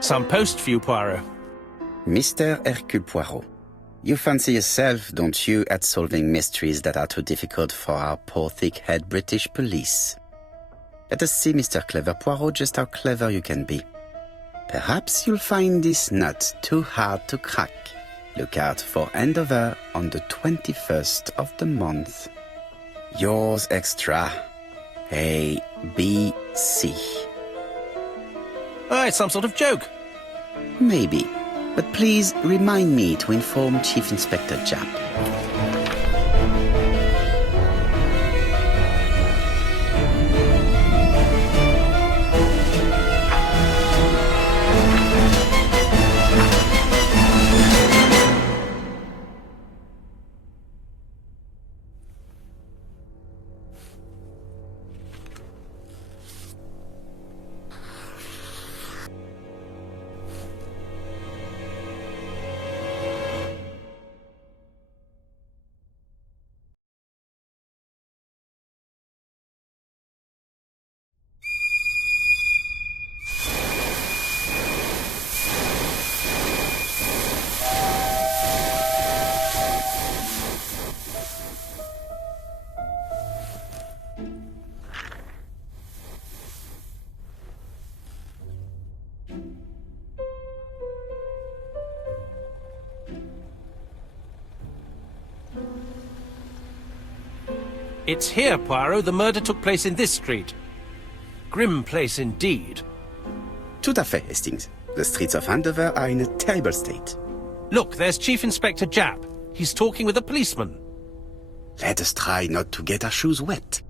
Some post for you, Poirot. Mr. Hercule Poirot, you fancy yourself, don't you, at solving mysteries that are too difficult for our poor thick-head British police. Let us see, Mr. Clever Poirot, just how clever you can be. Perhaps you'll find this nut too hard to crack. Look out for handover on the 21st of the month. Yours extra, A, B, C. Oh, it's some sort of joke. Maybe, but please remind me to inform Chief Inspector Japp. It's here, Poirot. The murder took place in this street. Grim place indeed. Tout à fait, Hastings. The streets of Andover are in a terrible state. Look, there's Chief Inspector Japp. He's talking with a policeman. Let us try not to get our shoes wet.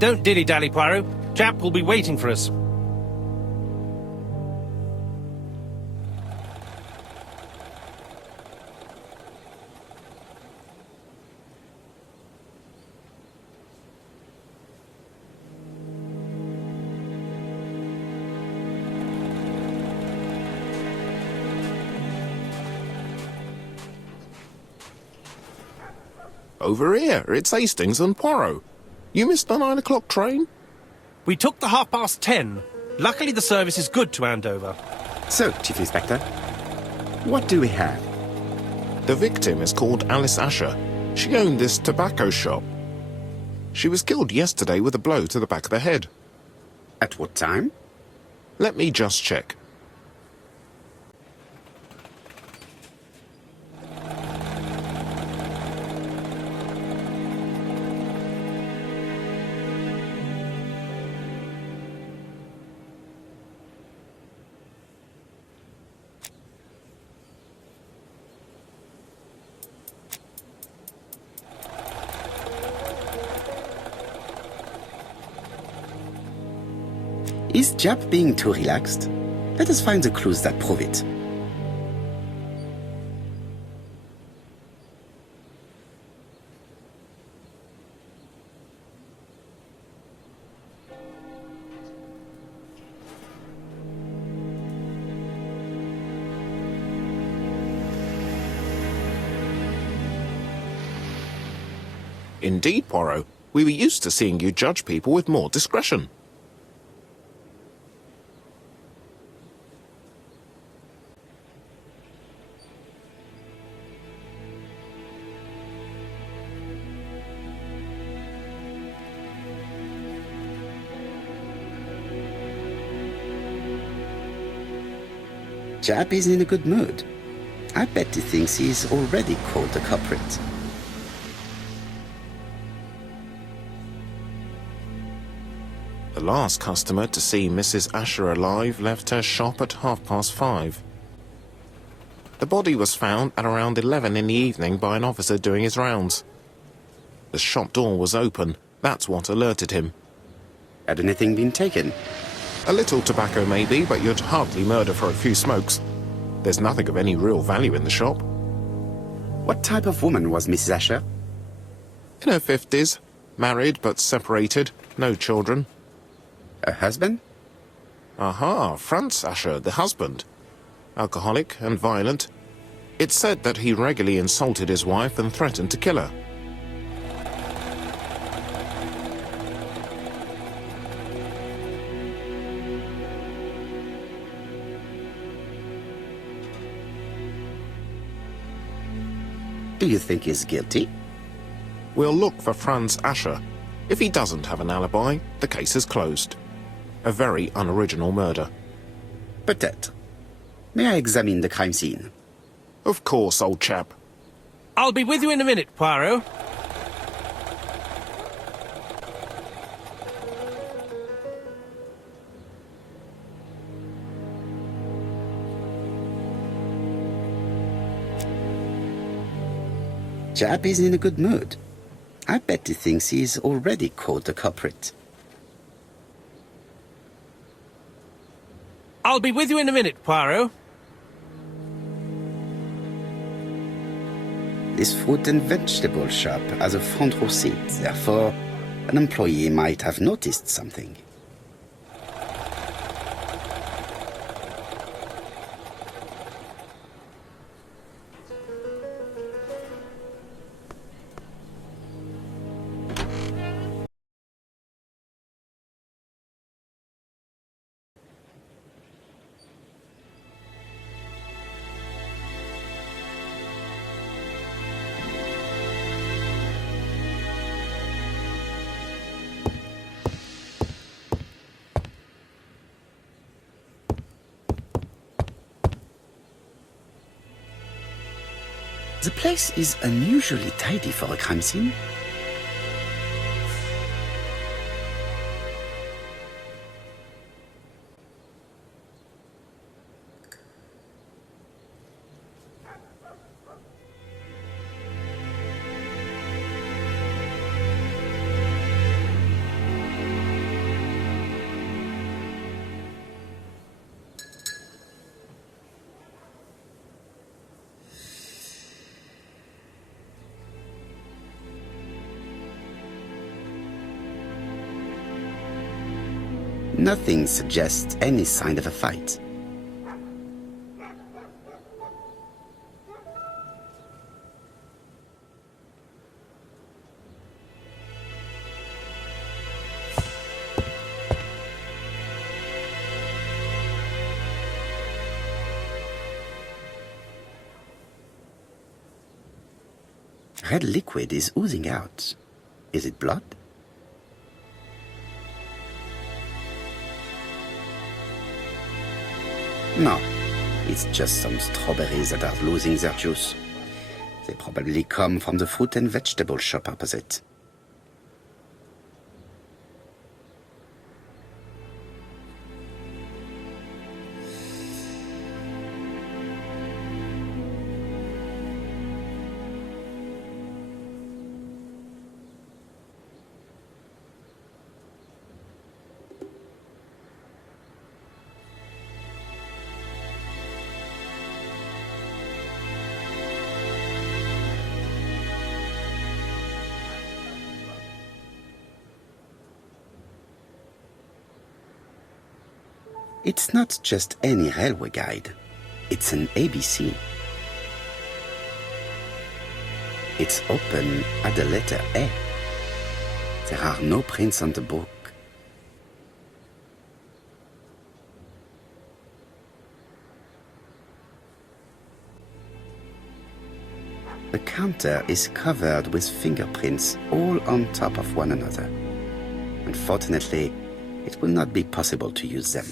Don't dilly-dally, Poirot. Japp will be waiting for us. Over here, it's Hastings and Poirot. You missed the 9 o'clock train? We took the 10:30. Luckily the service is good to Andover. So, Chief Inspector, what do we have? The victim is called Alice Asher. She owned this tobacco shop. She was killed yesterday with a blow to the back of the head. At what time? Let me just check. Is Japp being too relaxed? Let us find the clues that prove it. Indeed, Poirot. We were used to seeing you judge people with more discretion. Jap is in a good mood. I bet he thinks he's already caught the culprit. The last customer to see Mrs. Asher alive left her shop at 5:30. The body was found at around 11 in the evening by an officer doing his rounds. The shop door was open. That's what alerted him. Had anything been taken? A little tobacco maybe, but you'd hardly murder for a few smokes. There's nothing of any real value in the shop. What type of woman was Mrs. Asher? In her 50s, married but separated, no children. Her husband? Aha, Franz Asher, the husband. Alcoholic and violent. It's said that he regularly insulted his wife and threatened to kill her. Do you think he's guilty? We'll look for Franz Asher. If he doesn't have an alibi, the case is closed. A very unoriginal murder. Peut-être. May I examine the crime scene? Of course, old chap. I'll be with you in a minute, Poirot. Jap is in a good mood. I bet he thinks he's already caught the culprit. I'll be with you in a minute, Poirot. This fruit and vegetable shop has a front row seat, therefore an employee might have noticed something. The place is unusually tidy for a crime scene. Nothing suggests any sign of a fight. Red liquid is oozing out. Is it blood? No, it's just some strawberries that are losing their juice. They probably come from the fruit and vegetable shop opposite. It's not just any railway guide. It's an ABC. It's open at the letter A. There are no prints on the book. The counter is covered with fingerprints all on top of one another. Unfortunately, it will not be possible to use them.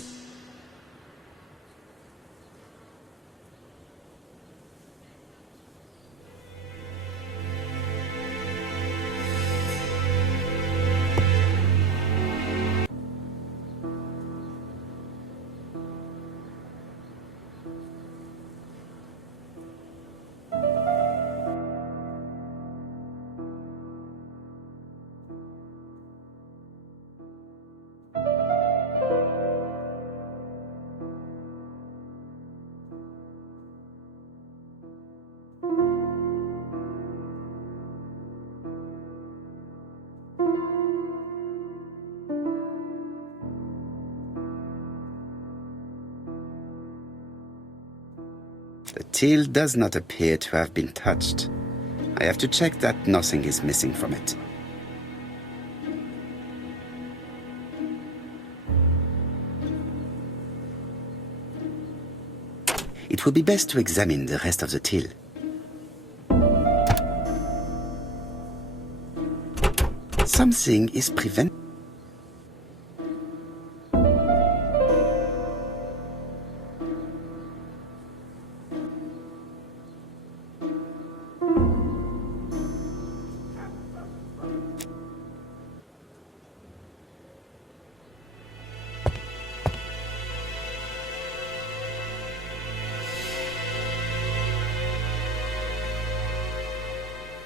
The till does not appear to have been touched. I have to check that nothing is missing from it. It would be best to examine the rest of the till. Something is preventing.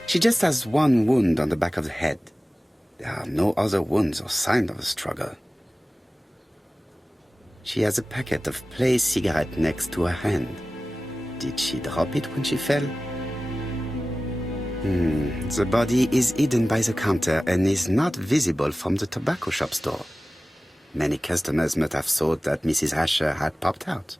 She just has one wound on the back of the head. There are no other wounds or signs of a struggle. She has a packet of play cigarette next to her hand. Did she drop it when she fell? The body is hidden by the counter and is not visible from the tobacco shop store. Many customers must have thought that Mrs. Asher had popped out.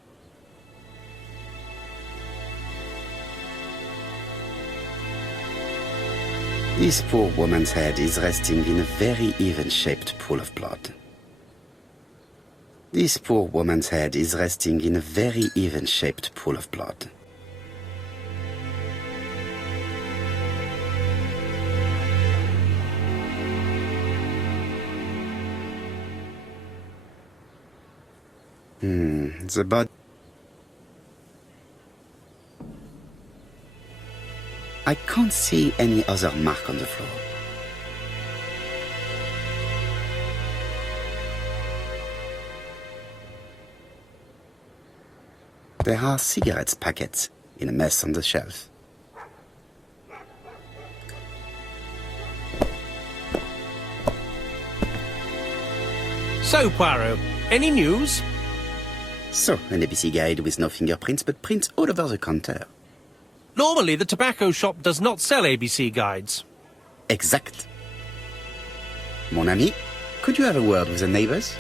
This poor woman's head is resting in a very even-shaped pool of blood. This poor woman's head is resting in a very even-shaped pool of blood. The body... I can't see any other mark on the floor. There are cigarette packets in a mess on the shelf. So, Poirot, any news? So, an ABC guide with no fingerprints, but prints all over the counter. Normally, the tobacco shop does not sell ABC guides. Exact. Mon ami, could you have a word with the neighbors?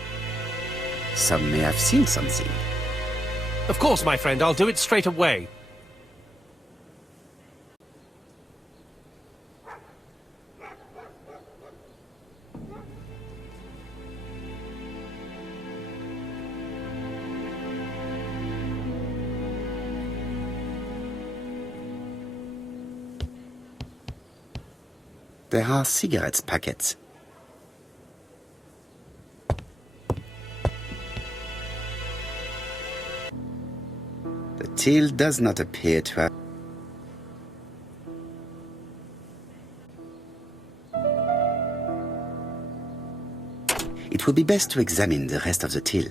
Some may have seen something. Of course, my friend, I'll do it straight away. There are cigarette packets. The till does not appear to have... It would be best to examine the rest of the till.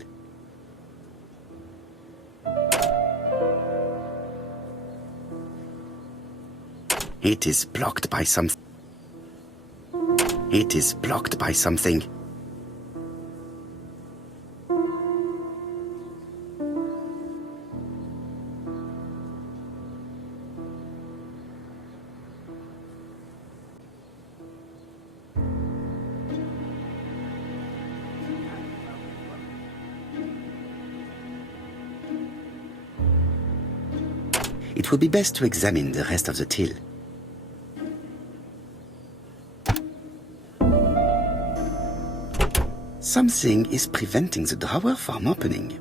It is blocked by something. It is blocked by something. It would be best to examine the rest of the till. Something is preventing the drawer from opening.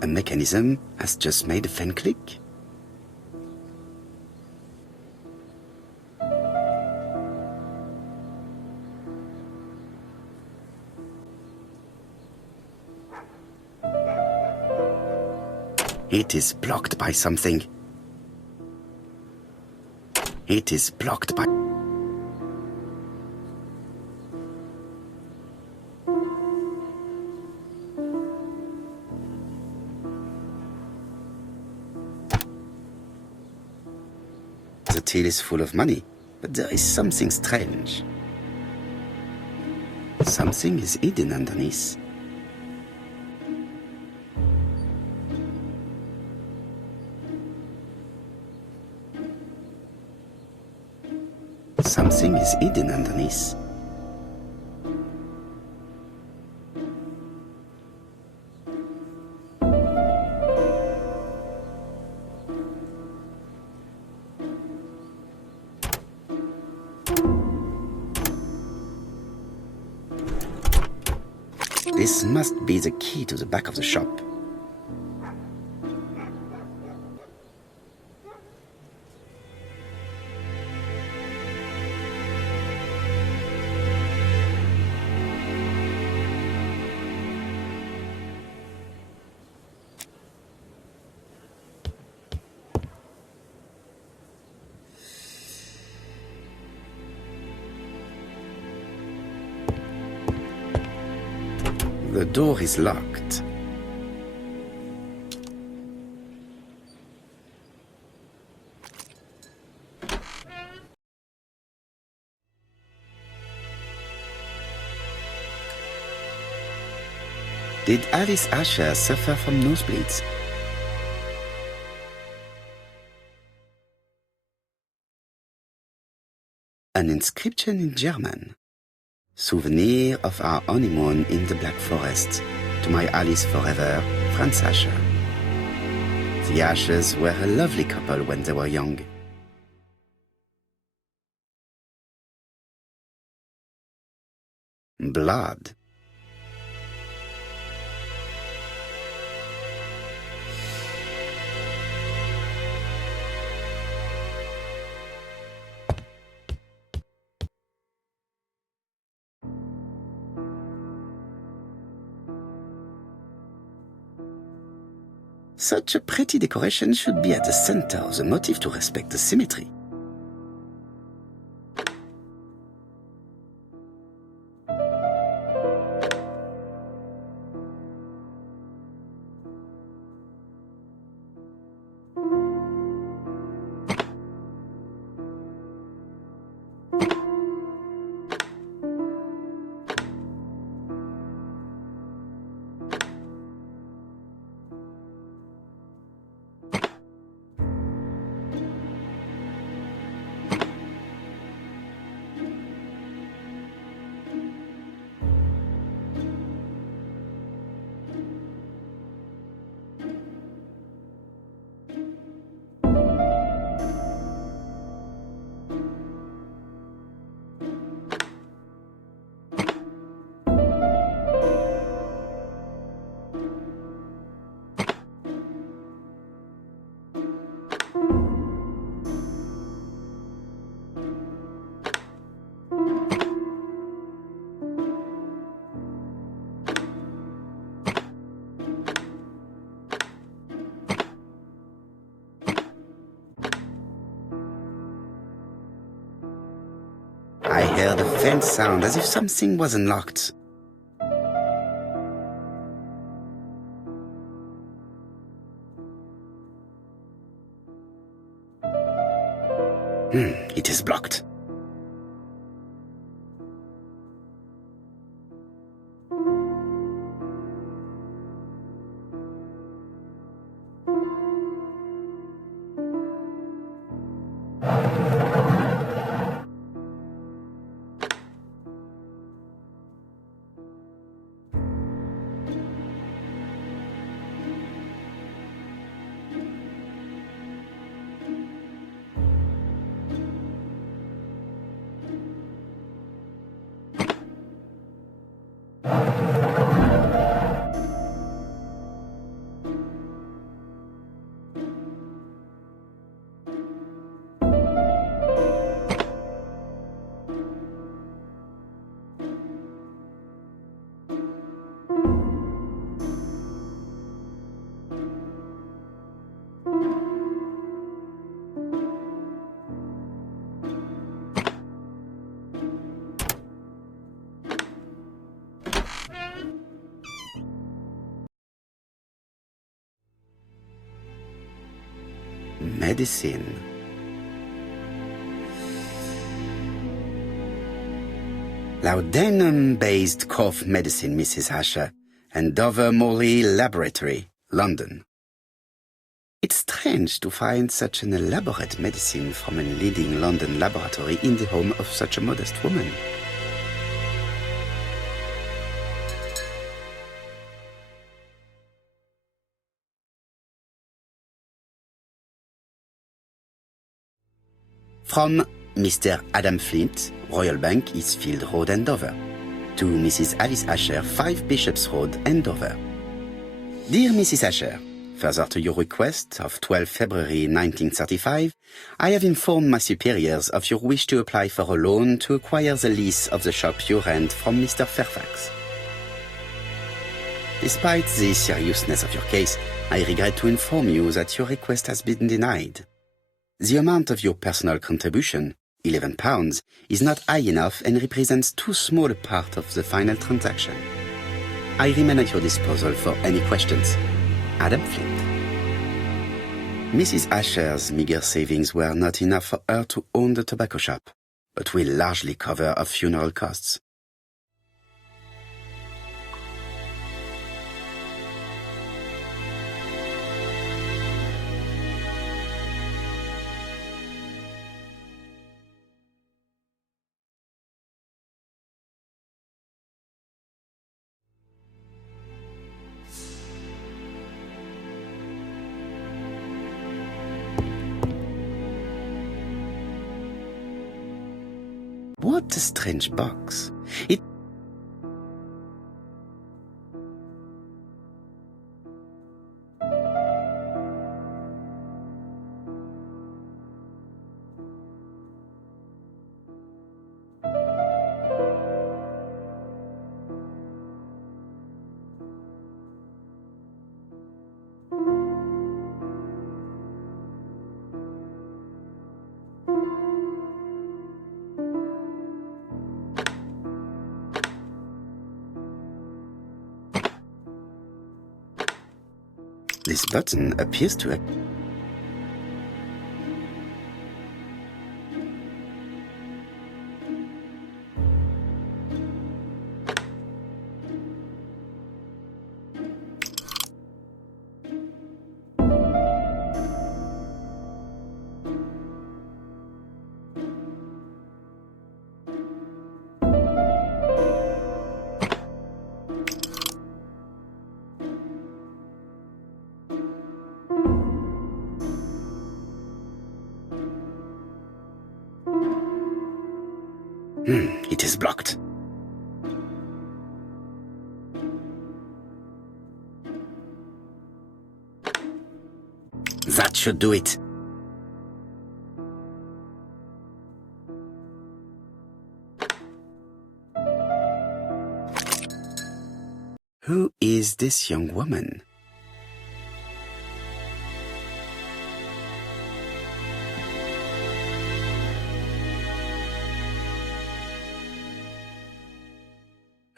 A mechanism has just made a fan click. It is blocked by something. It is blocked by... The till is full of money, but there is something strange. Something is hidden underneath. Something is hidden underneath. This must be the key to the back of the shop. The door is locked. Did Alice Asher suffer from nosebleeds? An inscription in German. Souvenir of our honeymoon in the Black Forest. To my Alice forever, Franz Asher. The Ashers were a lovely couple when they were young. Blood. Such a pretty decoration should be at the center of the motif to respect the symmetry. I heard a faint sound as if something was unlocked. It is blocked. medicine. Laudanum-based cough medicine, Mrs. Asher, and Dover Morley Laboratory, London. It's strange to find such an elaborate medicine from a leading London laboratory in the home of such a modest woman. From Mr. Adam Flint, Royal Bank, Eastfield Road, Andover, to Mrs. Alice Asher, 5 Bishops Road, Andover. Dear Mrs. Asher, further to your request of 12 February 1935, I have informed my superiors of your wish to apply for a loan to acquire the lease of the shop you rent from Mr. Fairfax. Despite the seriousness of your case, I regret to inform you that your request has been denied. The amount of your personal contribution, £11, is not high enough and represents too small a part of the final transaction. I remain at your disposal for any questions. Adam Flint. Mrs. Asher's meager savings were not enough for her to own the tobacco shop, but will largely cover her funeral costs. What a strange box. It... This button appears to have... It is blocked. That should do it. Who is this young woman?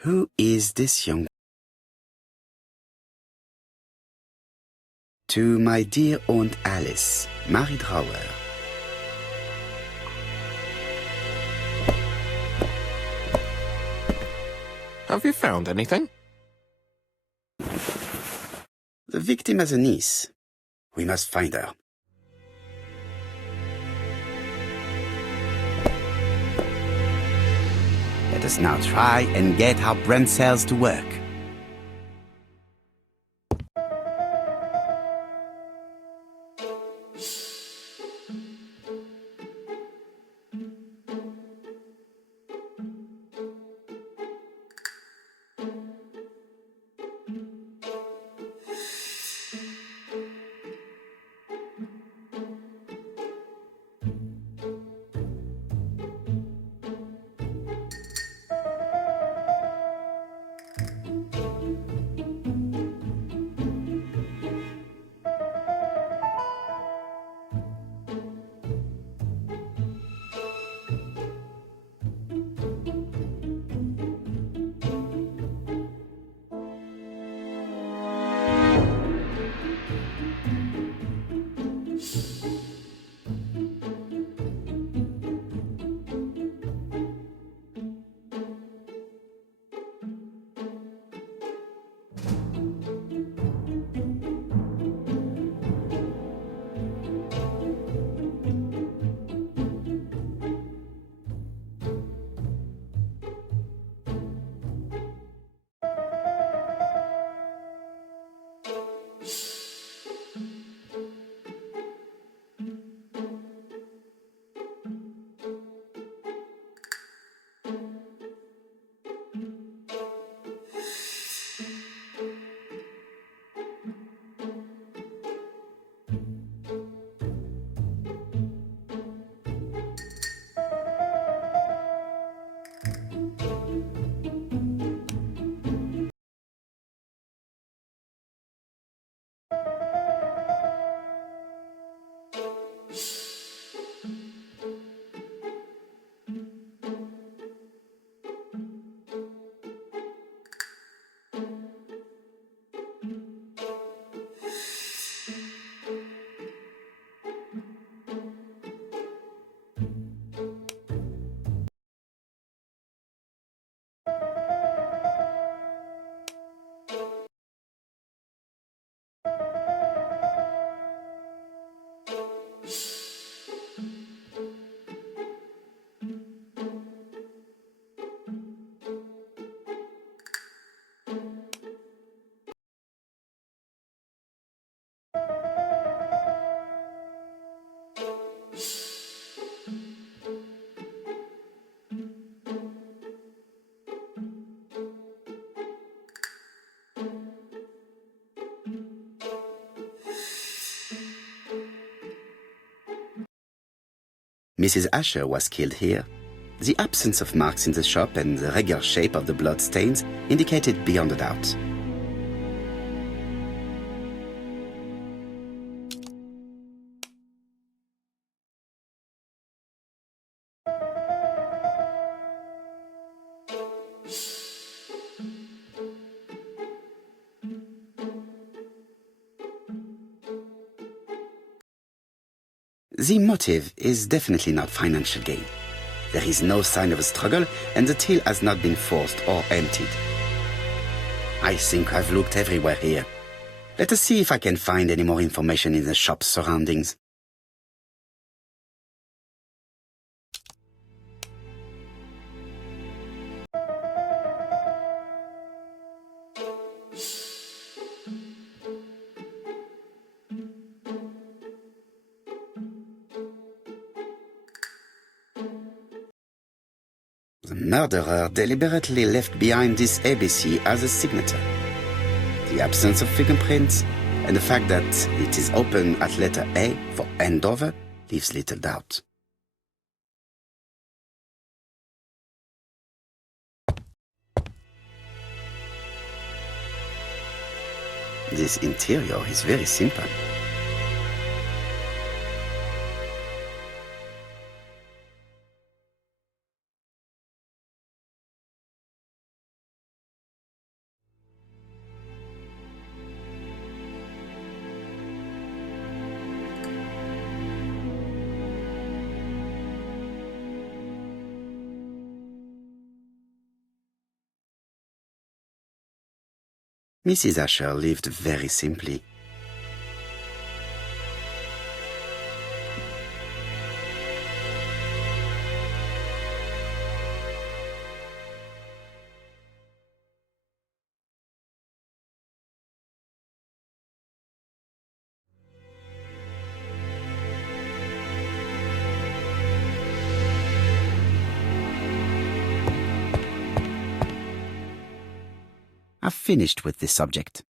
Who is this young... To my dear Aunt Alice, Mary Drower. Have you found anything? The victim has a niece. We must find her. Let us now try and get our brain cells to work. Mrs. Asher was killed here. The absence of marks in the shop and the regular shape of the blood stains indicated beyond a doubt. The motive is definitely not financial gain. There is no sign of a struggle, and the till has not been forced or emptied. I think I've looked everywhere here. Let us see if I can find any more information in the shop's surroundings. The murderer deliberately left behind this ABC as a signature. The absence of fingerprints and the fact that it is open at letter A for Andover leaves little doubt. This interior is very simple. Mrs. Asher lived very simply. I've finished with this subject.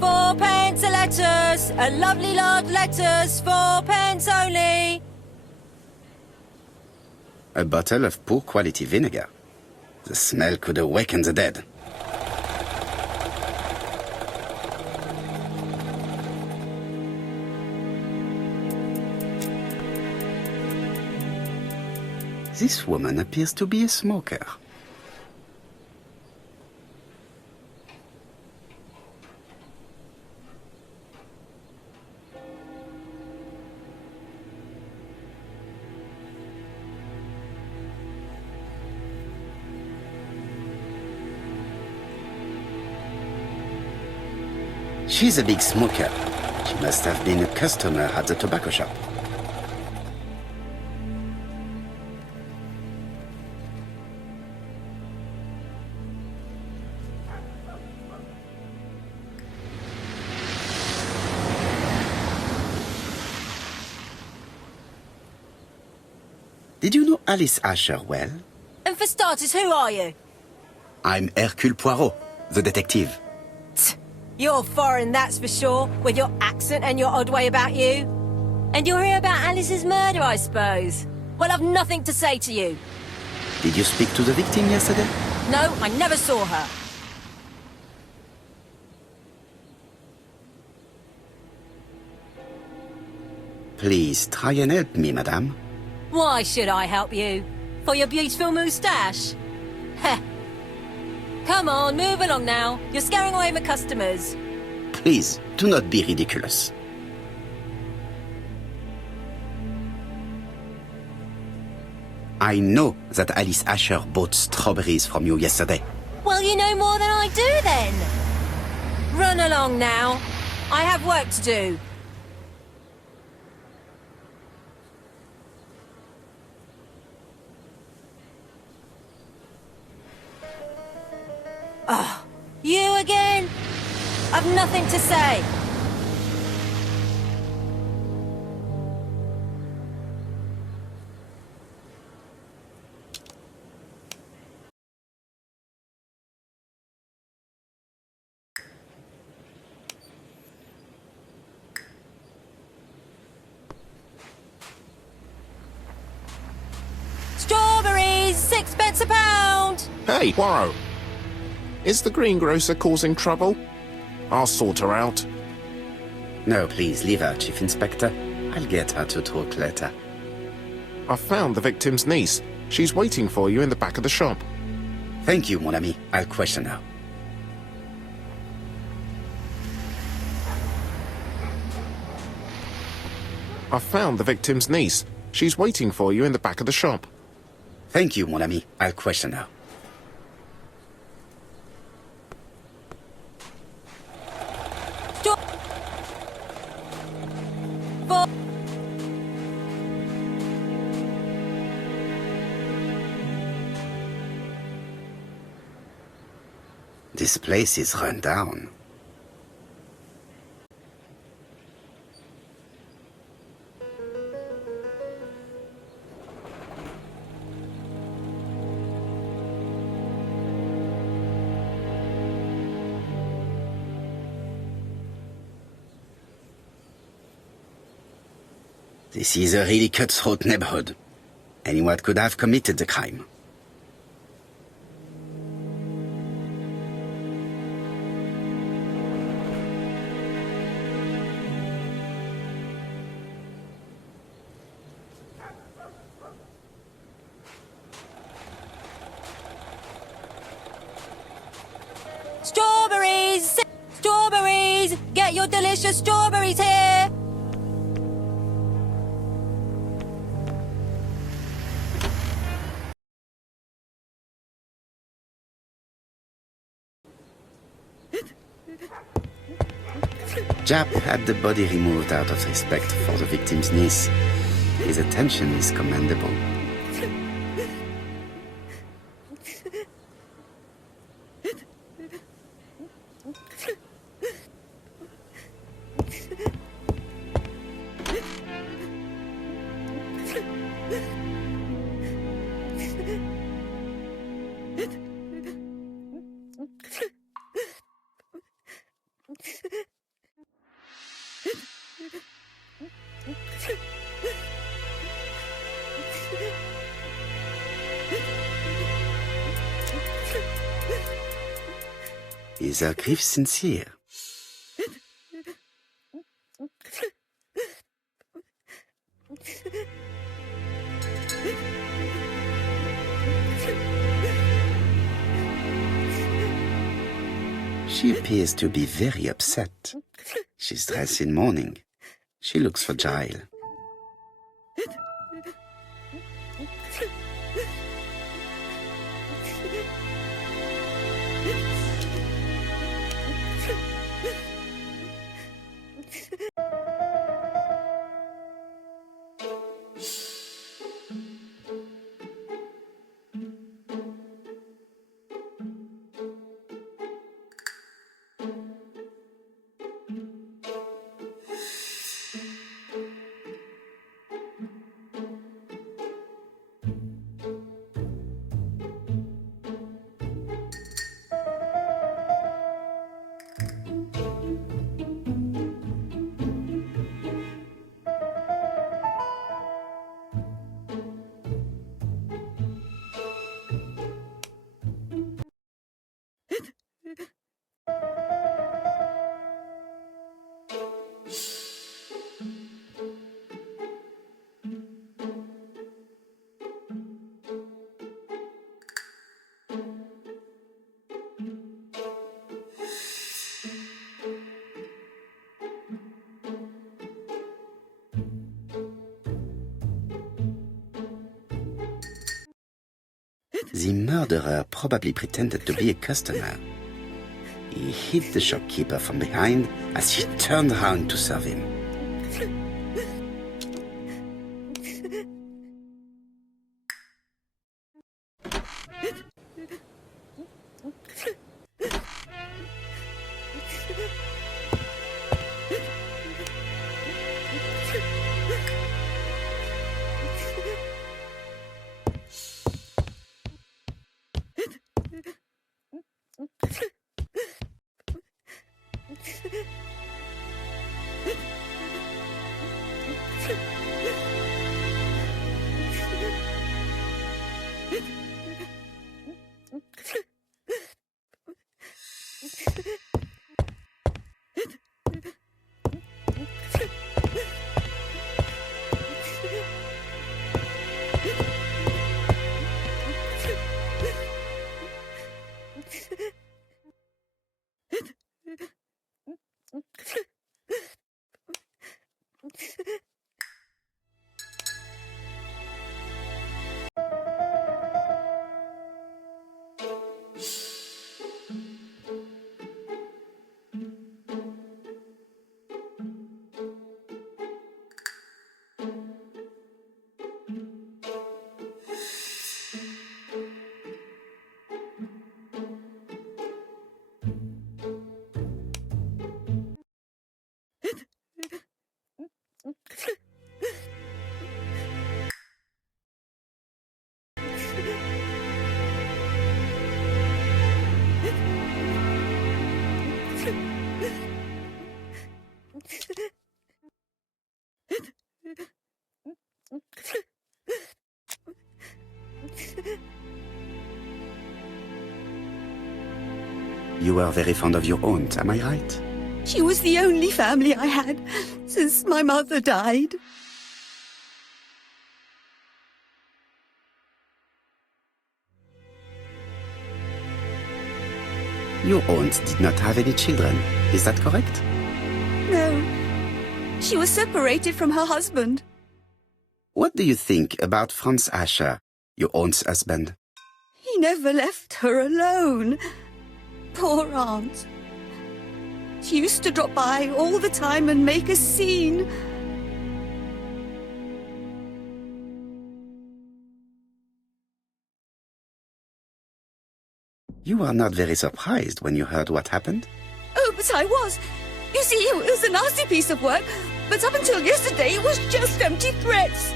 Fourpence a letters, a lovely lot letters, 4 pence only. A bottle of poor quality vinegar. The smell could awaken the dead. This woman appears to be a smoker. She's a big smoker. She must have been a customer at the tobacco shop. Did you know Alice Asher well? And for starters, who are you? I'm Hercule Poirot, the detective. You're foreign, that's for sure, with your accent and your odd way about you. And you're here about Alice's murder, I suppose. Well, I've nothing to say to you. Did you speak to the victim yesterday? No, I never saw her. Please try and help me, madame. Why should I help you? For your beautiful moustache? Heh. Come on, move along now. You're scaring away my customers. Please, do not be ridiculous. I know that Alice Asher bought strawberries from you yesterday. Well, you know more than I do then. Run along now. I have work to do. Oh, you again? I've nothing to say. Strawberries, 6 pence a pound. Hey, Poirot! Is the greengrocer causing trouble? I'll sort her out. No, please, leave her, Chief Inspector. I'll get her to talk later. I found the victim's niece. She's waiting for you in the back of the shop. Thank you, mon ami. I'll question her. I found the victim's niece. She's waiting for you in the back of the shop. Thank you, mon ami. I'll question her. This place is run down. This is a really cutthroat neighborhood. Anyone could have committed the crime. Strawberries! Strawberries! Get your delicious strawberries here! Jap had the body removed out of respect for the victim's niece. His attention is commendable. Is her grief sincere? She appears to be very upset. She's dressed in mourning. She looks fragile. The murderer probably pretended to be a customer. He hit the shopkeeper from behind as she turned around to serve him. You were very fond of your aunt, am I right? She was the only family I had since my mother died. Your aunt did not have any children, is that correct? No. She was separated from her husband. What do you think about Franz Asher, your aunt's husband? He never left her alone. Poor aunt. She used to drop by all the time and make a scene. You were not very surprised when you heard what happened? Oh, but I was. You see, it was a nasty piece of work, but up until yesterday it was just empty threats.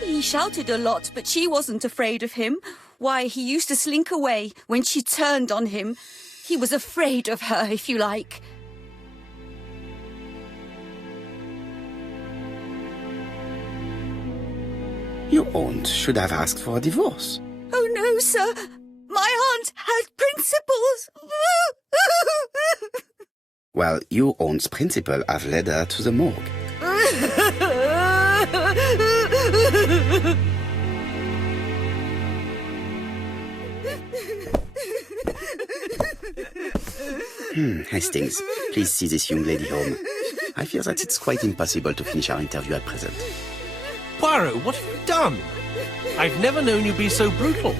He shouted a lot, but she wasn't afraid of him. Why, he used to slink away when she turned on him. He was afraid of her, if you like. Your aunt should have asked for a divorce. Oh, no, sir. My aunt had principles. Well, your aunt's principal have led her to the morgue. Hastings, please see this young lady home. I fear that it's quite impossible to finish our interview at present. Poirot, what have you done? I've never known you be so brutal.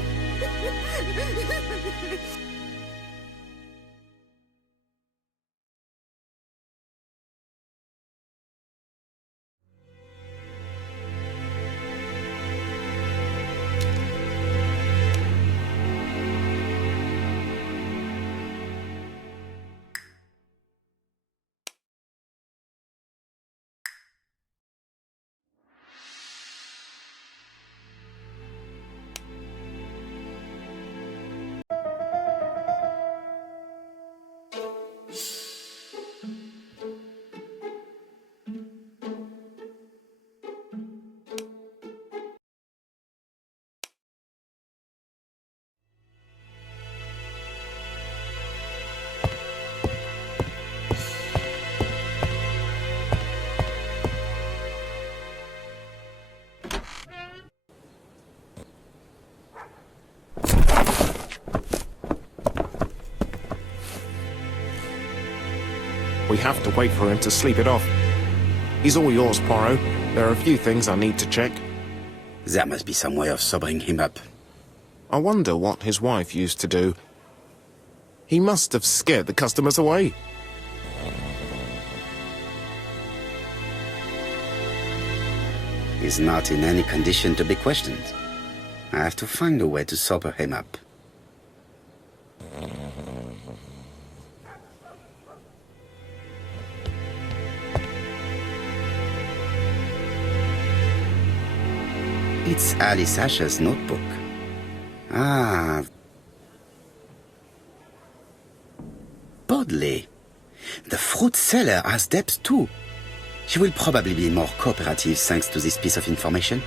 We have to wait for him to sleep it off. He's all yours, Poirot. There are a few things I need to check. There must be some way of sobering him up. I wonder what his wife used to do. He must have scared the customers away. He's not in any condition to be questioned. I have to find a way to sober him up. It's Alice Asher's notebook. Ah. Bodley. The fruit seller has debts too. She will probably be more cooperative thanks to this piece of information.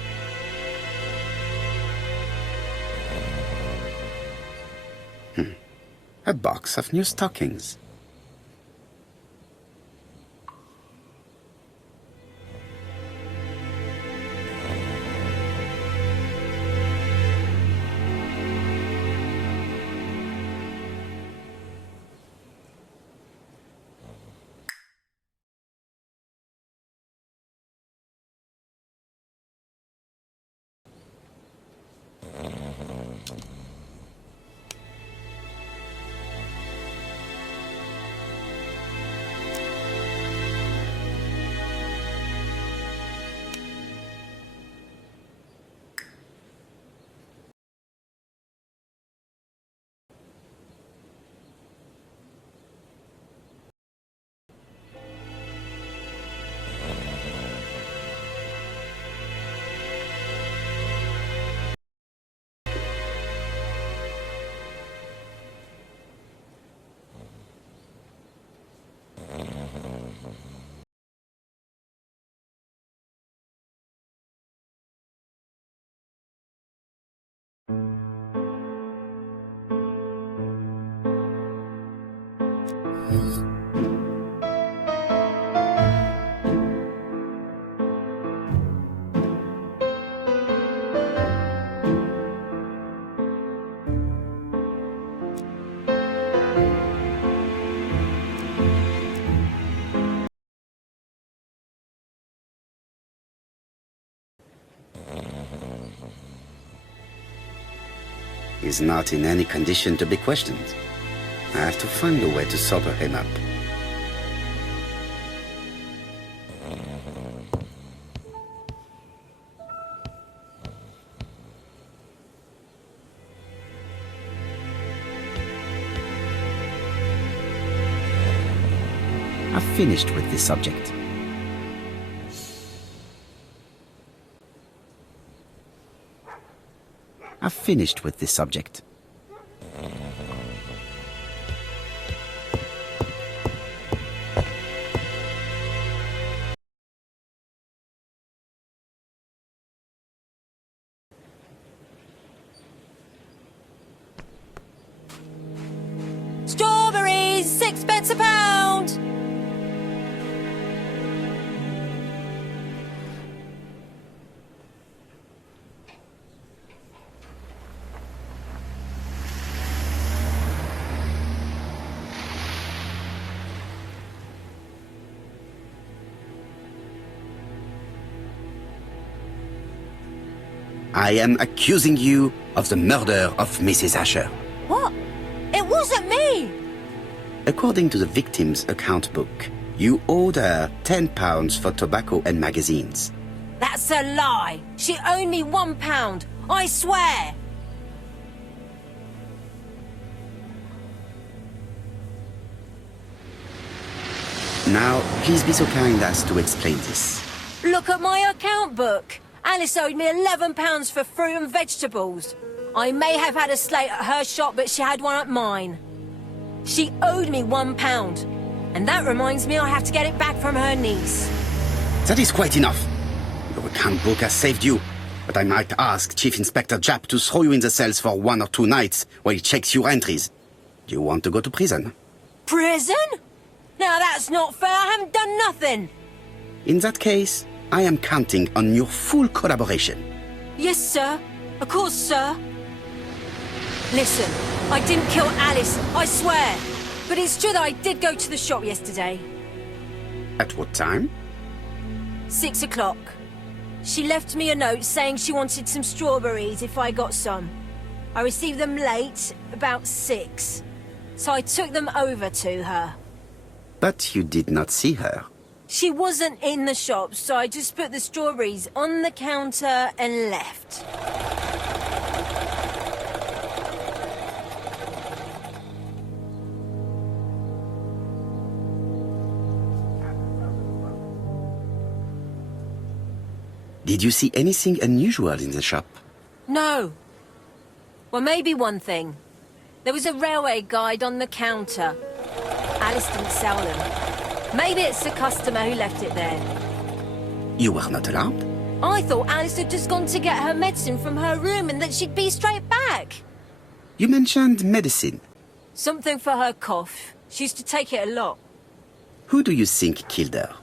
A box of new stockings. He's not in any condition to be questioned. I have to find a way to sober him up. I've finished with this subject. I've finished with this subject. Strawberries, 6p a pound! I am accusing you of the murder of Mrs. Asher. What? It wasn't me! According to the victim's account book, you owed her £10 for tobacco and magazines. That's a lie! She owed me £1, I swear! Now, please be so kind as to explain this. Look at my account book! Alice owed me £11 for fruit and vegetables. I may have had a slate at her shop, but she had one at mine. She owed me £1, and that reminds me I have to get it back from her niece. That is quite enough. Your account book has saved you, but I might ask Chief Inspector Japp to throw you in the cells for 1 or 2 nights while he checks your entries. Do you want to go to prison? Prison? Now that's not fair, I haven't done nothing. In that case, I am counting on your full collaboration. Yes, sir. Of course, sir. Listen, I didn't kill Alice, I swear. But it's true that I did go to the shop yesterday. At what time? 6 o'clock. She left me a note saying she wanted some strawberries if I got some. I received them late, about 6. So I took them over to her. But you did not see her. She wasn't in the shop, so I just put the strawberries on the counter and left. Did you see anything unusual in the shop? No. Well, maybe one thing. There was a railway guide on the counter. Alice didn't sell them. Maybe it's the customer who left it there. You were not alarmed? I thought Alice had just gone to get her medicine from her room and that she'd be straight back. You mentioned medicine. Something for her cough. She used to take it a lot. Who do you think killed her?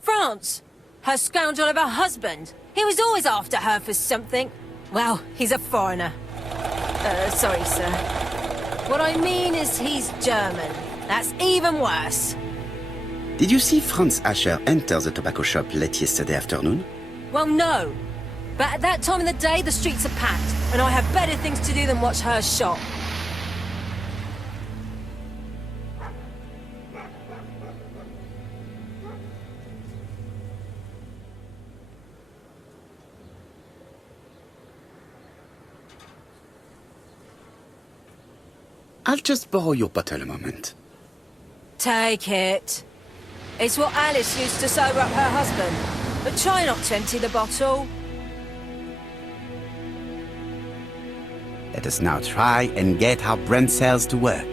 France! Her scoundrel of a husband. He was always after her for something. Well, he's a foreigner. Sorry, sir. What I mean is he's German. That's even worse. Did you see Franz Asher enter the tobacco shop late yesterday afternoon? Well, no. But at that time of the day, the streets are packed, and I have better things to do than watch her shop. I'll just borrow your bottle a moment. Take it. It's what Alice used to sober up her husband. But try not to empty the bottle. Let us now try and get our brain cells to work.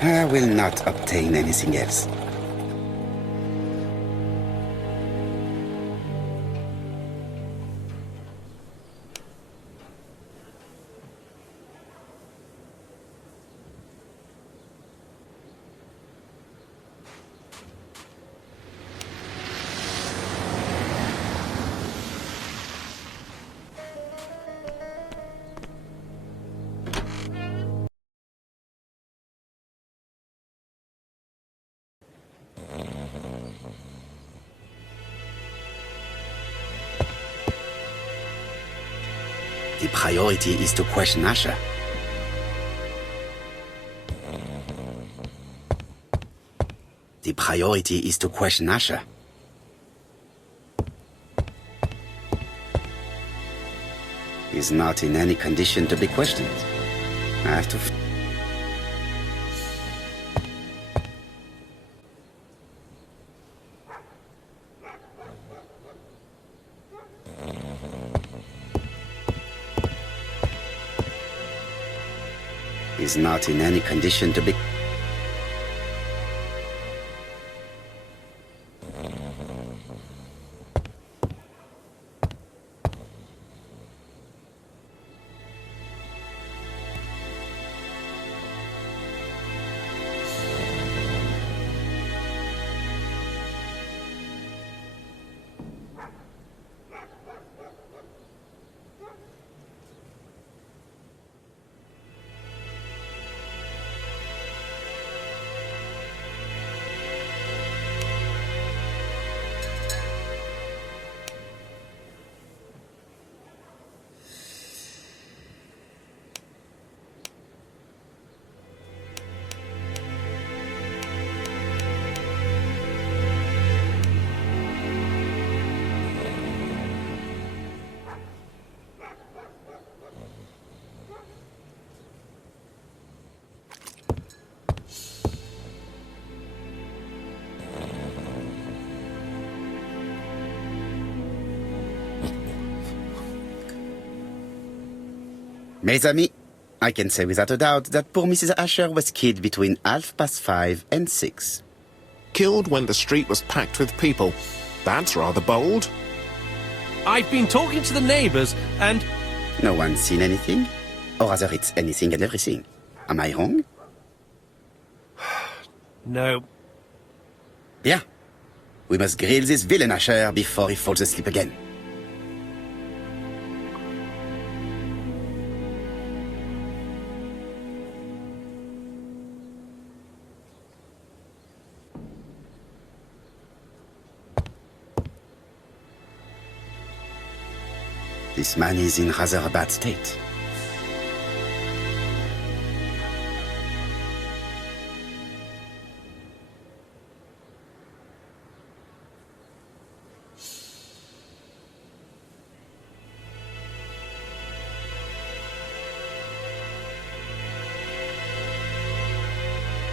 I will not obtain anything else. The priority is to question Asher. The priority is to question Asher. He's not in any condition to be questioned. I have to... is not in any condition to be... Mes amis, I can say without a doubt that poor Mrs. Asher was killed between 5:30 and 6. Killed when the street was packed with people. That's rather bold. I've been talking to the neighbours, and... No one's seen anything? Or rather, it's anything and everything. Am I wrong? No. Bien. We must grill this villain Asher before he falls asleep again. This man is in rather a bad state.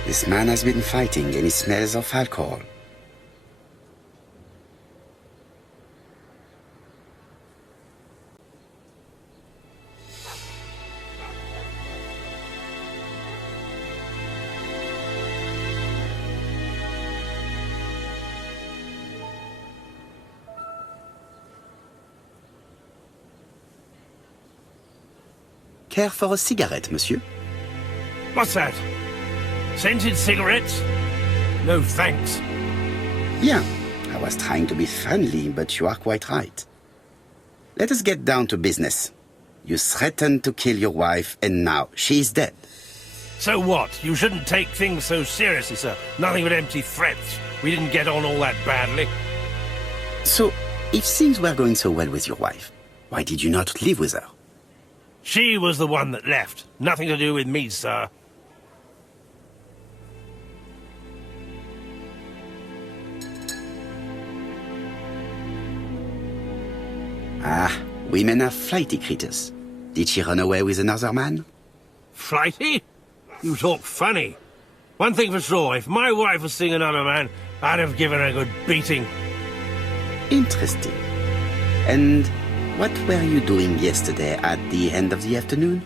This man has been fighting and he smells of alcohol. Care for a cigarette, monsieur? What's that? Scented cigarettes? No thanks. Bien. I was trying to be friendly, but you are quite right. Let us get down to business. You threatened to kill your wife, and now she is dead. So what? You shouldn't take things so seriously, sir. Nothing but empty threats. We didn't get on all that badly. So, if things were going so well with your wife, why did you not live with her? She was the one that left. Nothing to do with me, sir. Ah, women are flighty creatures. Did she run away with another man? Flighty? You talk funny. One thing for sure, if my wife was seeing another man, I'd have given her a good beating. Interesting. And what were you doing yesterday at the end of the afternoon?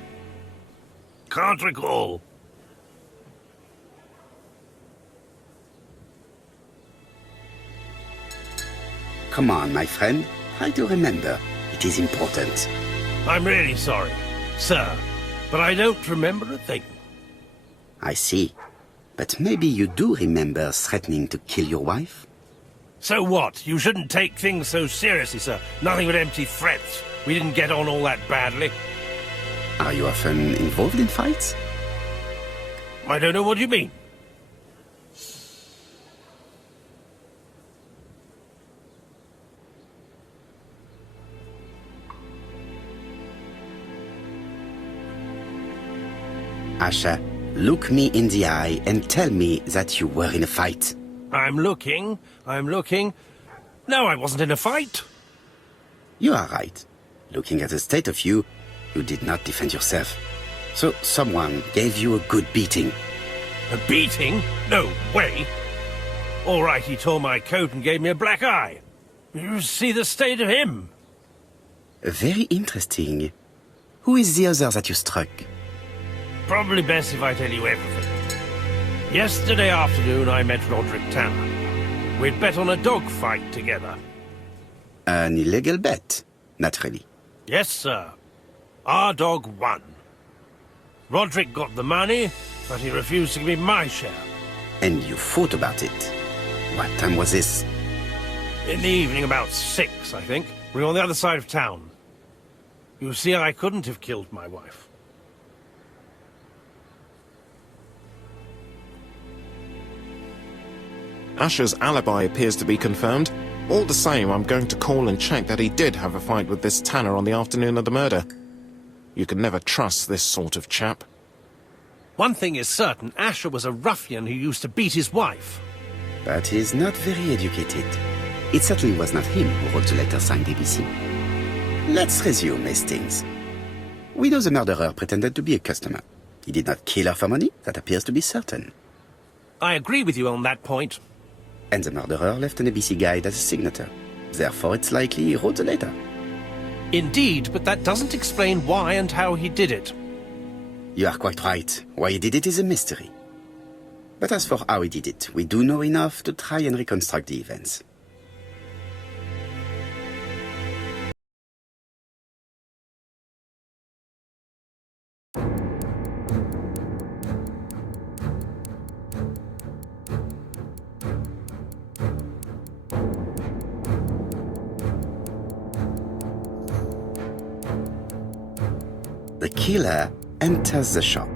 Can't recall. Come on, my friend. Try to remember. It is important. I'm really sorry, sir, but I don't remember a thing. I see. But maybe you do remember threatening to kill your wife? So what? You shouldn't take things so seriously, sir. Nothing but empty threats. We didn't get on all that badly. Are you often involved in fights? I don't know what you mean. Asha, look me in the eye and tell me that you were in a fight. I'm looking. No, I wasn't in a fight. You are right. Looking at the state of you, you did not defend yourself. So someone gave you a good beating. A beating? No way. All right, he tore my coat and gave me a black eye. You see the state of him? Very interesting. Who is the other that you struck? probably best if I tell you everything. Yesterday afternoon, I met Roderick Tanner. We'd bet on a dog fight together. An illegal bet, naturally. Yes, sir. Our dog won. Roderick got the money, but he refused to give me my share. And you fought about it. What time was this? In the evening, about 6, I think. We were on the other side of town. You see, I couldn't have killed my wife. Asher's alibi appears to be confirmed. All the same, I'm going to call and check that he did have a fight with this Tanner on the afternoon of the murder. You can never trust this sort of chap. One thing is certain, Asher was a ruffian who used to beat his wife. But he's not very educated. It certainly was not him who wrote the letter signed ABC. Let's resume, Hastings. We know the murderer pretended to be a customer. He did not kill her for money, that appears to be certain. I agree with you on that point. And the murderer left an ABC guide as a signature. Therefore, it's likely he wrote the letter. Indeed, but that doesn't explain why and how he did it. You are quite right. Why he did it is a mystery. But as for how he did it, we do know enough to try and reconstruct the events. The killer enters the shop.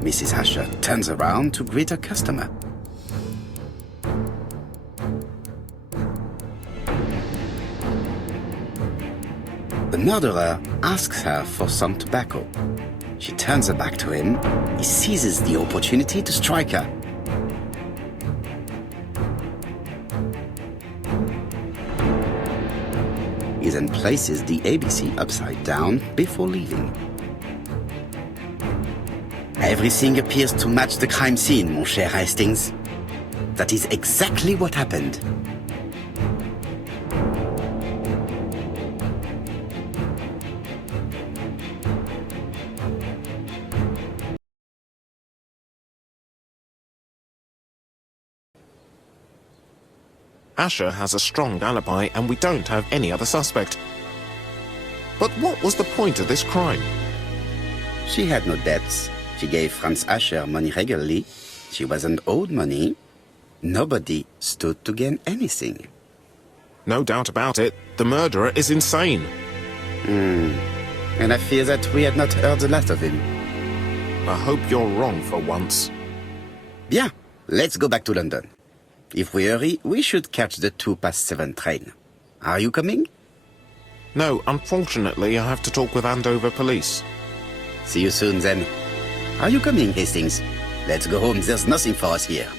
Mrs. Asher turns around to greet her customer. The murderer asks her for some tobacco. She turns her back to him. He seizes the opportunity to strike her. He then places the ABC upside down before leaving. Everything appears to match the crime scene, mon cher Hastings. That is exactly what happened. Asher has a strong alibi and we don't have any other suspect. But what was the point of this crime? She had no debts. She gave Franz Asher money regularly. She wasn't owed money. Nobody stood to gain anything. No doubt about it, the murderer is insane. And I fear that we had not heard the last of him. I hope you're wrong for once. Bien, let's go back to London. If we hurry, we should catch the 7:02 train. Are you coming? No, unfortunately, I have to talk with Andover police. See you soon, then. Are you coming, Hastings? Let's go home. There's nothing for us here.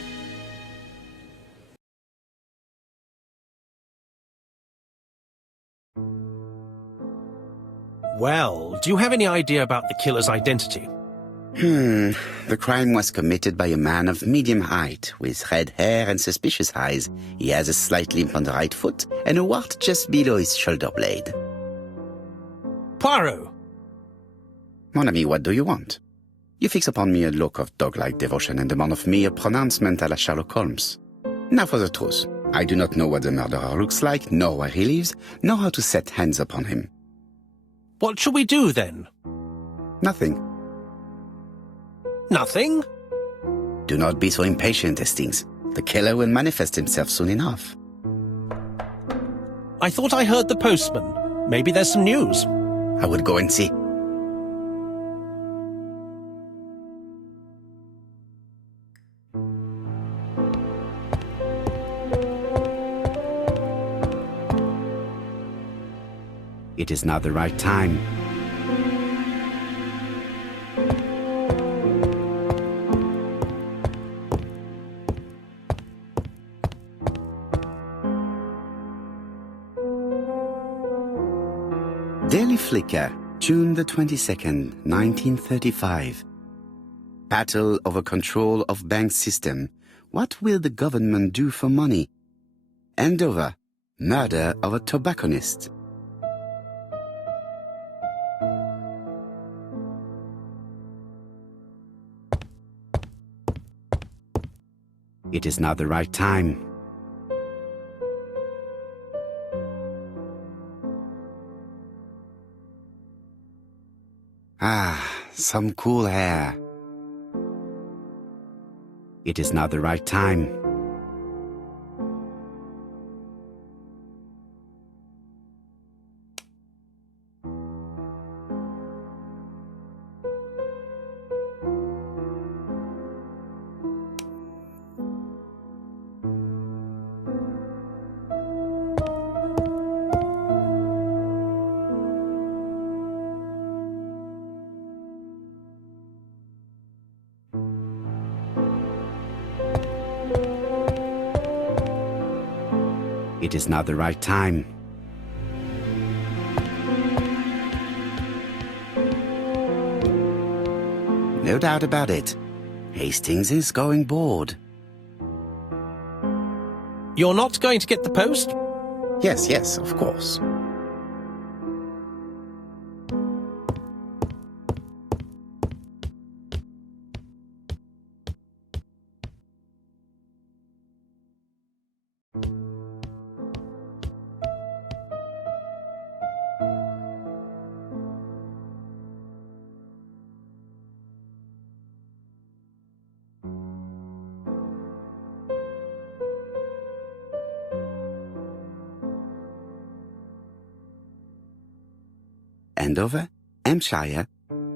Well, do you have any idea about the killer's identity? The crime was committed by a man of medium height, with red hair and suspicious eyes. He has a slight limp on the right foot and a wart just below his shoulder blade. Poirot! Mon ami, what do you want? You fix upon me a look of dog-like devotion and demand of me a pronouncement à la Sherlock Holmes. Now for the truth. I do not know what the murderer looks like, nor where he lives, nor how to set hands upon him. What shall we do, then? Nothing. Nothing? Do not be so impatient, Hastings. The killer will manifest himself soon enough. I thought I heard the postman. Maybe there's some news. I would go and see. It is not the right time. Daily Flicker, June the 22nd, 1935. Battle over control of bank system. What will the government do for money? Andover, Murder of a tobacconist. It is not the right time. Ah, some cool hair. It is not the right time. It is not the right time. No doubt about it. Hastings is going bored. You're not going to get the post? Yes, of course. Andover, Hampshire,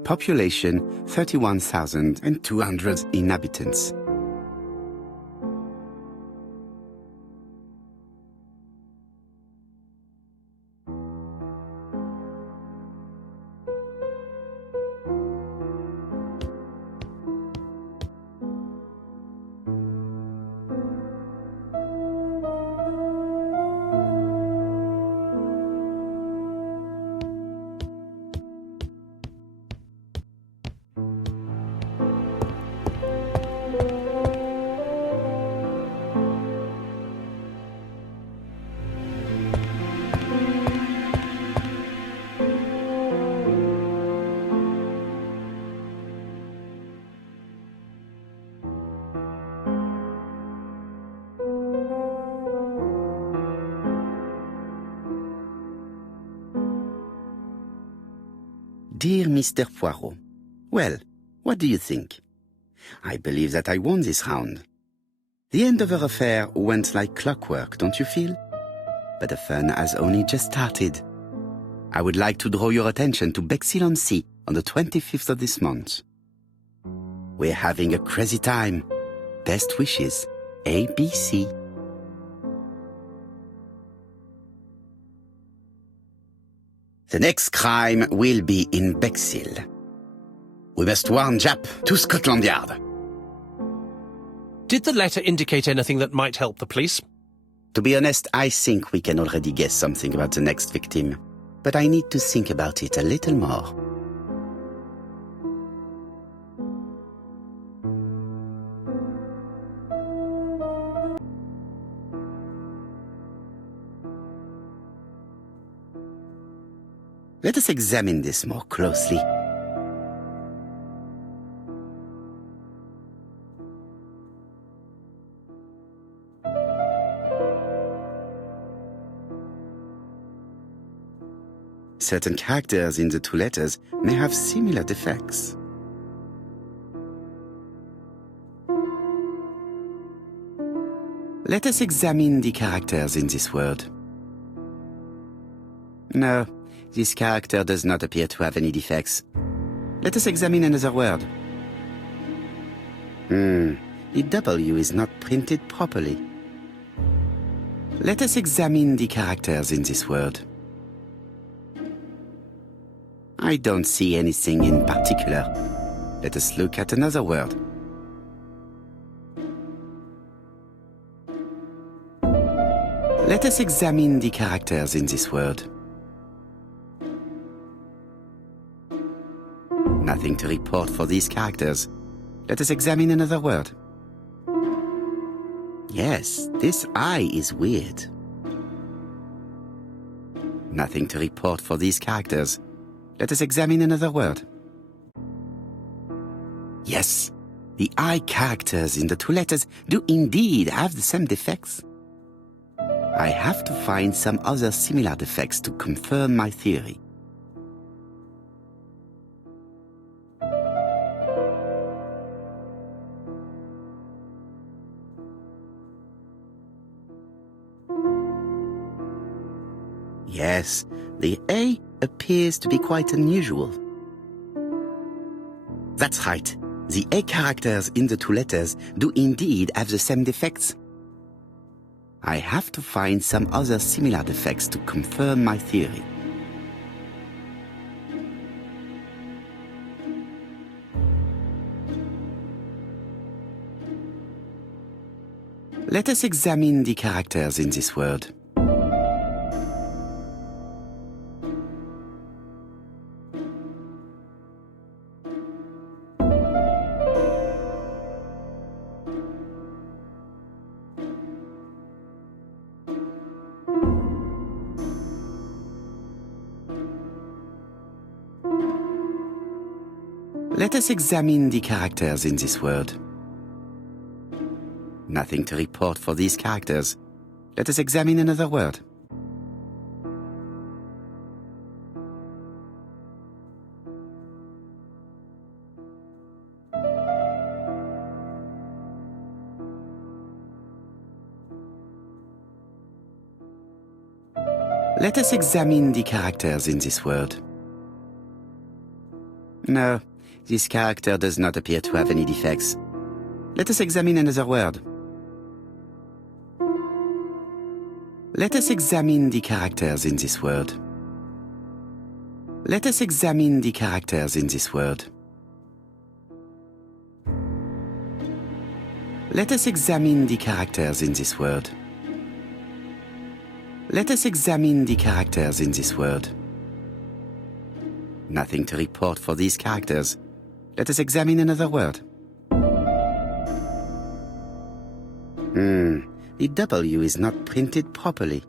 population 31,200 inhabitants. Dear Mr. Poirot, well, what do you think? I believe that I won this round. The Andover affair went like clockwork, don't you feel? But the fun has only just started. I would like to draw your attention to Bexhill-on-Sea on the 25th of this month. We're having a crazy time. Best wishes, ABC. The next crime will be in Bexhill. We must warn Jap to Scotland Yard. Did the letter indicate anything that might help the police? To be honest, I think we can already guess something about the next victim. But I need to think about it a little more. Let us examine this more closely. Certain characters in the two letters may have similar defects. Let us examine the characters in this word. No, this character does not appear to have any defects. Let us examine another word. The W is not printed properly. Let us examine the characters in this word. I don't see anything in particular. Let us look at another word. Let us examine the characters in this word. Nothing to report for these characters. Let us examine another word. Yes, this I is weird. Nothing to report for these characters. Let us examine another word. Yes, the I characters in the two letters do indeed have the same defects. I have to find some other similar defects to confirm my theory. Yes, the A appears to be quite unusual. That's right. The A characters in the two letters do indeed have the same defects. I have to find some other similar defects to confirm my theory. Let us examine the characters in this word. Let us examine the characters in this word. Nothing to report for these characters. Let us examine another word. Let us examine the characters in this word. No, this character does not appear to have any defects. Let us examine another word. Let us examine the characters in this word. Let us examine the characters in this word. Let us examine the characters in this word. Let us examine the characters in this word. Nothing to report for these characters. Let us examine another word. The W is not printed properly.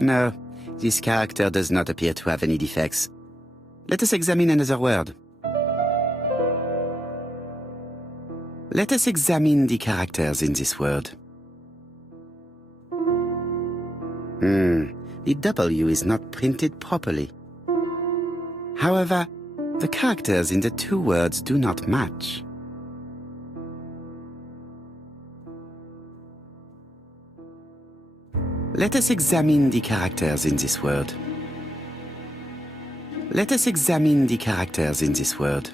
No, this character does not appear to have any defects. Let us examine another word. Let us examine the characters in this word. The W is not printed properly. However, the characters in the two words do not match. Let us examine the characters in this word. Let us examine the characters in this word.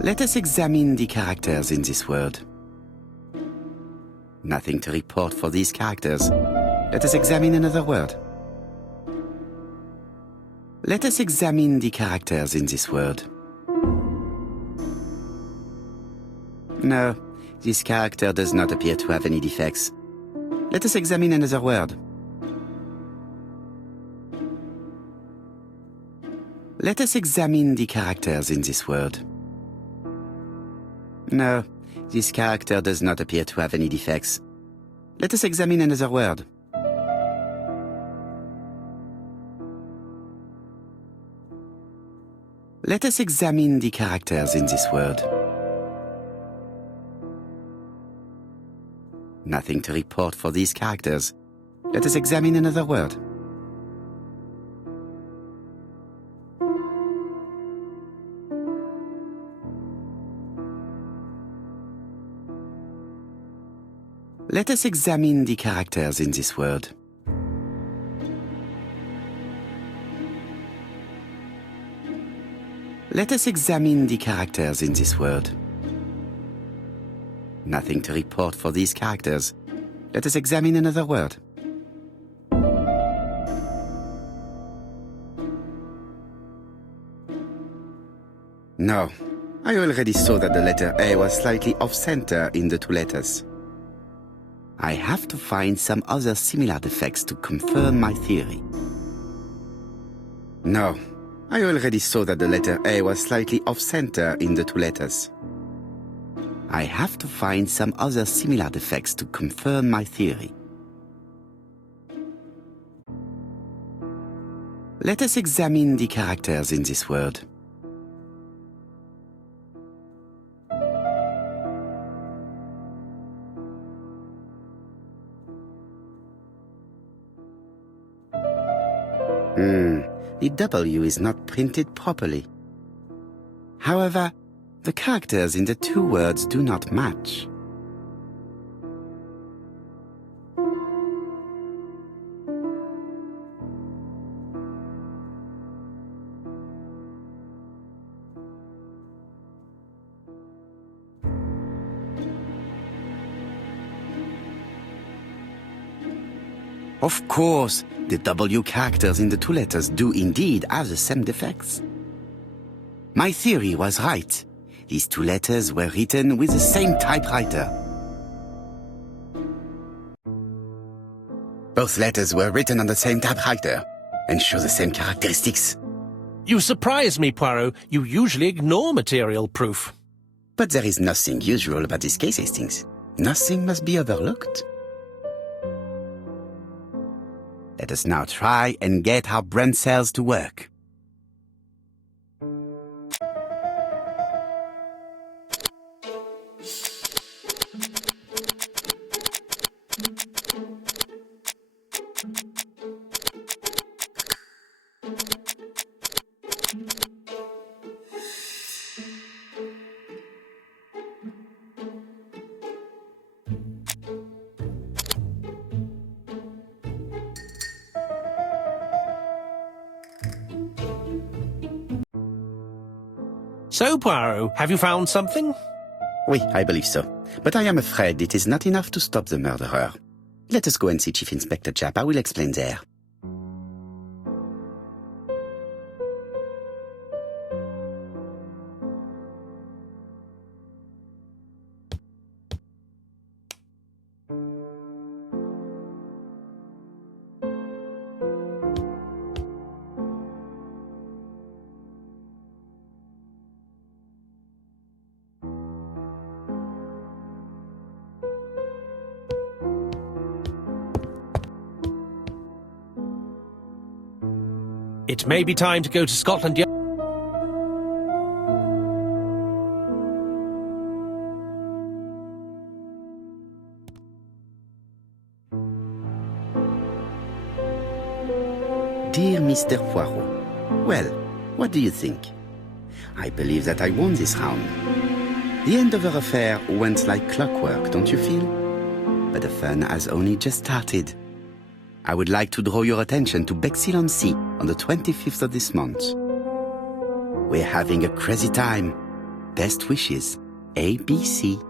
Let us examine the characters in this word. Nothing to report for these characters. Let us examine another word. Let us examine the characters in this word. No, this character does not appear to have any defects. Let us examine another word. Let us examine the characters in this word. No, this character does not appear to have any defects. Let us examine another word. Let us examine the characters in this word. Nothing to report for these characters. Let us examine another word. Let us examine the characters in this word. Let us examine the characters in this word. Nothing to report for these characters. Let us examine another word. No, I already saw that the letter A was slightly off-center in the two letters. I have to find some other similar defects to confirm my theory. No, I already saw that the letter A was slightly off-center in the two letters. I have to find some other similar defects to confirm my theory. Let us examine the characters in this word. The W is not printed properly. However, the characters in the two words do not match. Of course, the W characters in the two letters do indeed have the same defects. My theory was right. These two letters were written with the same typewriter. Both letters were written on the same typewriter and show the same characteristics. You surprise me, Poirot. You usually ignore material proof. But there is nothing usual about this case, Hastings. Nothing must be overlooked. Let us now try and get our brain cells to work. So, Poirot, have you found something? Oui, I believe so. But I am afraid it is not enough to stop the murderer. Let us go and see Chief Inspector Japp. I will explain there. It may be time to go to Scotland Yard. Dear Mr. Poirot, well, what do you think? I believe that I won this round. The Endeavour affair went like clockwork, don't you feel? But the fun has only just started. I would like to draw your attention to Bexhill-on-Sea on the 25th of this month. We're having a crazy time. Best wishes, ABC.